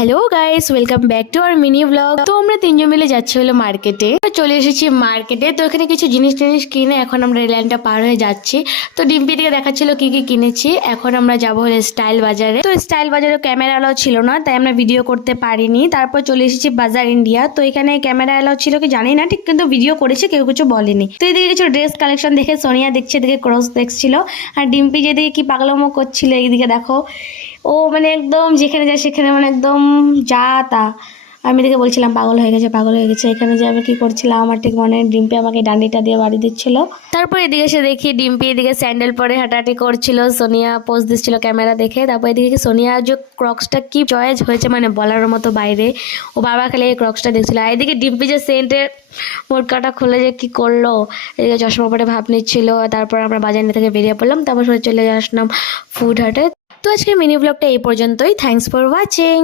Hello guys, welcome back to our mini blog. তো আমরা তিনজন মিলে যাচ্ছি হলো মার্কেটে। চলে এসেছি মার্কেটে। তো এখানে কিছু জিনিস টিনিস কিনে এখন আমরা রেল লাইনটা পার হয়ে যাচ্ছি। তো ডিম্পি দিকে দেখাচ্ছিল কি কি কিনেছি। এখন আমরা যাবো হলো স্টাইল বাজারে। তো স্টাইল বাজারে ক্যামেরা এলাও ছিল না, তাই আমরা ভিডিও করতে পারিনি। তারপর চলে এসেছি বাজার ইন্ডিয়া। তো এখানে ক্যামেরা এলাও ছিল কি জানি না ঠিক, কিন্তু ভিডিও করেছে, কেউ কিছু বলেনি। তো এদিকে কিছু ড্রেস কালেকশন দেখে সোনিয়া দেখছে, এদিকে ক্রস দেখছিল। আর ডিম্পি যেদিকে কি পাগলামো করছিল এইদিকে দেখো। ও মানে একদম যেখানে যায় সেখানে মানে একদম যা তা। আমি এদিকে বলছিলাম পাগল হয়ে গেছে পাগল হয়ে গেছে। এখানে যে আমি কি করছিলাম আমার ঠিক মনে নেই। ডিম্পি আমাকে ডান্ডিটা দিয়ে বাড়ি দিচ্ছিল। তারপর এদিকে এসে দেখি ডিম্পি এদিকে স্যান্ডেল পরে হাঁটাহাঁটি করছিল, সোনিয়া পোজ দিচ্ছিল ক্যামেরা দেখে। তারপর এদিকে সোনিয়া যে ক্রক্সটা কি চয়েস হয়েছে মানে বলার মতো বাইরে। ও বাবা খালি এই ক্রক্সটা দেখছিল। আর এদিকে ডিম্পি যে সেন্টের মোটকাটা খুলে যে কি করলো, এদিকে চশমা পরে ভাব নিচ্ছিল। তারপর আমরা বাজার থেকে বেরিয়ে পড়লাম। তারপর চলে আসলাম ফুড হাটে। তো আজকে মিনি ব্লগটা এই পর্যন্তই। Thanks for watching.